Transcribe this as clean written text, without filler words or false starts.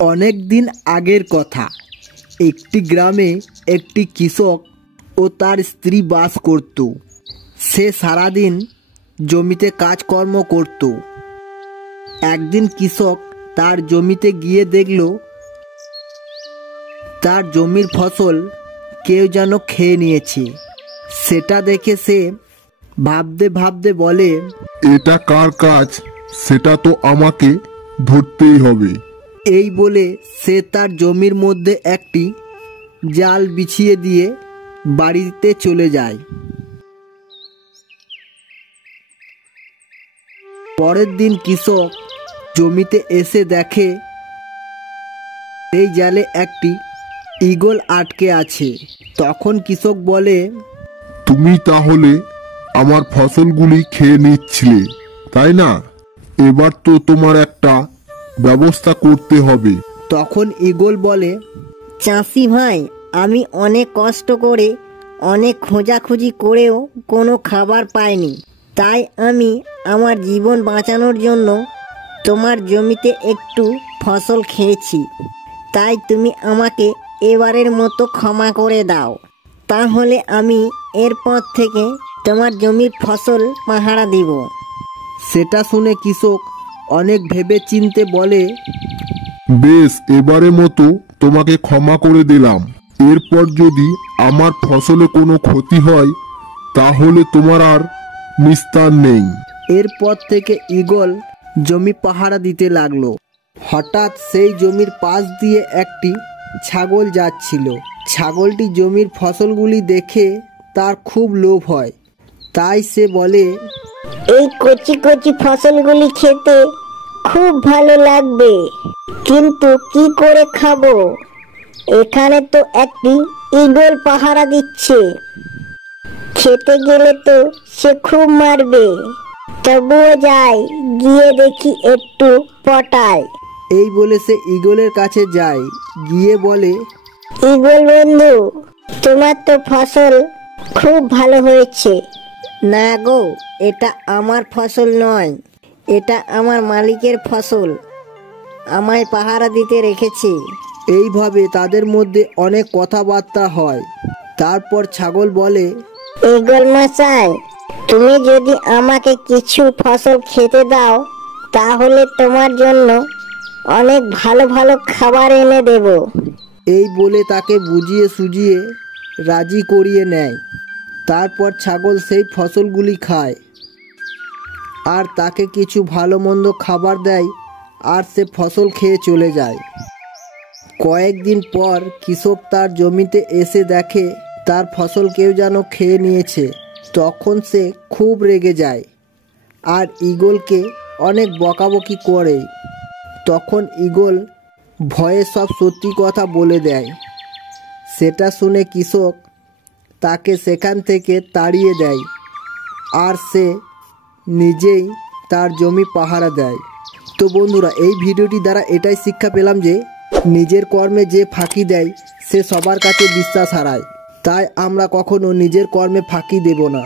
অনেক দিন আগের কথা। একটি গ্রামে একটি কৃষক ও তার স্ত্রী বাস করত। সে সারাদিন জমিতে কাজকর্ম করত। একদিন কৃষক তার জমিতে গিয়ে দেখল তার জমির ফসল কেউ যেন খেয়ে নিয়েছে। সেটা দেখে সে ভাবতে ভাবতে বলে, এটা কার কাজ সেটা তো আমাকে ধরতেই হবে। এই বলে সে তার জমির মধ্যে একটি জাল বিছিয়ে দিয়ে বাড়িতে চলে যায়। পরের দিন কৃষক জমিতে এসে দেখে এই জালে একটি ঈগল আটকে আছে। তখন কৃষক বলে, তুমি তাহলে আমার ফসলগুলি খেয়ে নিচ্ছিলে, তাই না? এবার তো তোমার একটা ব্যবস্থা করতে হবে। তখন ঈগল বলে, চাষি ভাই, আমি অনেক কষ্ট করে অনেক খোঁজাখুঁজি করেও কোনো খাবার পাইনি। তাই আমি আমার জীবন বাঁচানোর জন্য তোমার জমিতে একটু ফসল খেয়েছি। তাই তুমি আমাকে এবারের মতো ক্ষমা করে দাও। তাহলে আমি এরপর থেকে তোমার জমির ফসল পাহারা দিব। সেটা শুনে কৃষক অনেক ভেবে চিনতে বলে, বেশ, এবারের মতো তোমাকে ক্ষমা করে দিলাম। এরপর যদি আমার ফসলে কোনো ক্ষতি হয় তাহলে তোমার আর নিস্তার নেই। এরপর থেকে ঈগল জমি পাহারা দিতে লাগলো। হঠাৎ সেই জমির পাশ দিয়ে একটি ছাগল যাচ্ছিল। ছাগলটি জমির ফসলগুলি দেখে তার খুব লোভ হয়। তাই সে বলে, এই কচি কচি ফসলগুলি খেতে খুব ভালো লাগবে, কিন্তু কি করে খাবো? এখানে তো একটি ঈগল পাহারা দিচ্ছে। খেতে গেলে তো সে খুব মারবে। তবুও যাই, গিয়ে দেখি একটু পটায়। এই বলে সে ঈগলের কাছে যায়। গিয়ে বলে, ঈগল বন্ধু, তোমার তো ফসল খুব ভালো হয়েছে। না গো, এটা আমার ফসল নয়, এটা আমার মালিকের ফসল। আমায় পাহারা দিতে রেখেছে। এইভাবে তাদের মধ্যে অনেক কথাবার্তা হয়। তারপর ছাগল বলে, ঈগল মশাই, তুমি যদি আমাকে কিছু ফসল খেতে দাও তাহলে তোমার জন্য অনেক ভালো ভালো খাবার এনে দেব। এই বলে তাকে বুঝিয়ে সুঝিয়ে রাজি করিয়ে নেয়। তারপর ছাগল সেই ফসলগুলি খায় আর তাকে কিছু ভালো মন্দ খাবার দেয়, আর সে ফসল খেয়ে চলে যায়। কয়েকদিন পর কৃষক তার জমিতে এসে দেখে তার ফসল কেউ যেন খেয়ে নিয়েছে। তখন সে খুব রেগে যায় আর ঈগলকে অনেক বকাবকি করে। তখন ঈগল ভয়ে সব সত্যি কথা বলে দেয়। সেটা শুনে কৃষক তাকে সেখান থেকে তাড়িয়ে দেয় আর সে নিজেই তার জমি পাহারা দেয়। তো বন্ধুরা, এই ভিডিওটি দ্বারা এটাই শিক্ষা পেলাম যে নিজের কর্মে যে ফাঁকি দেয় সে সবার কাছে বিশ্বাস হারায়। তাই আমরা কখনো নিজের কর্মে ফাঁকি দেব না।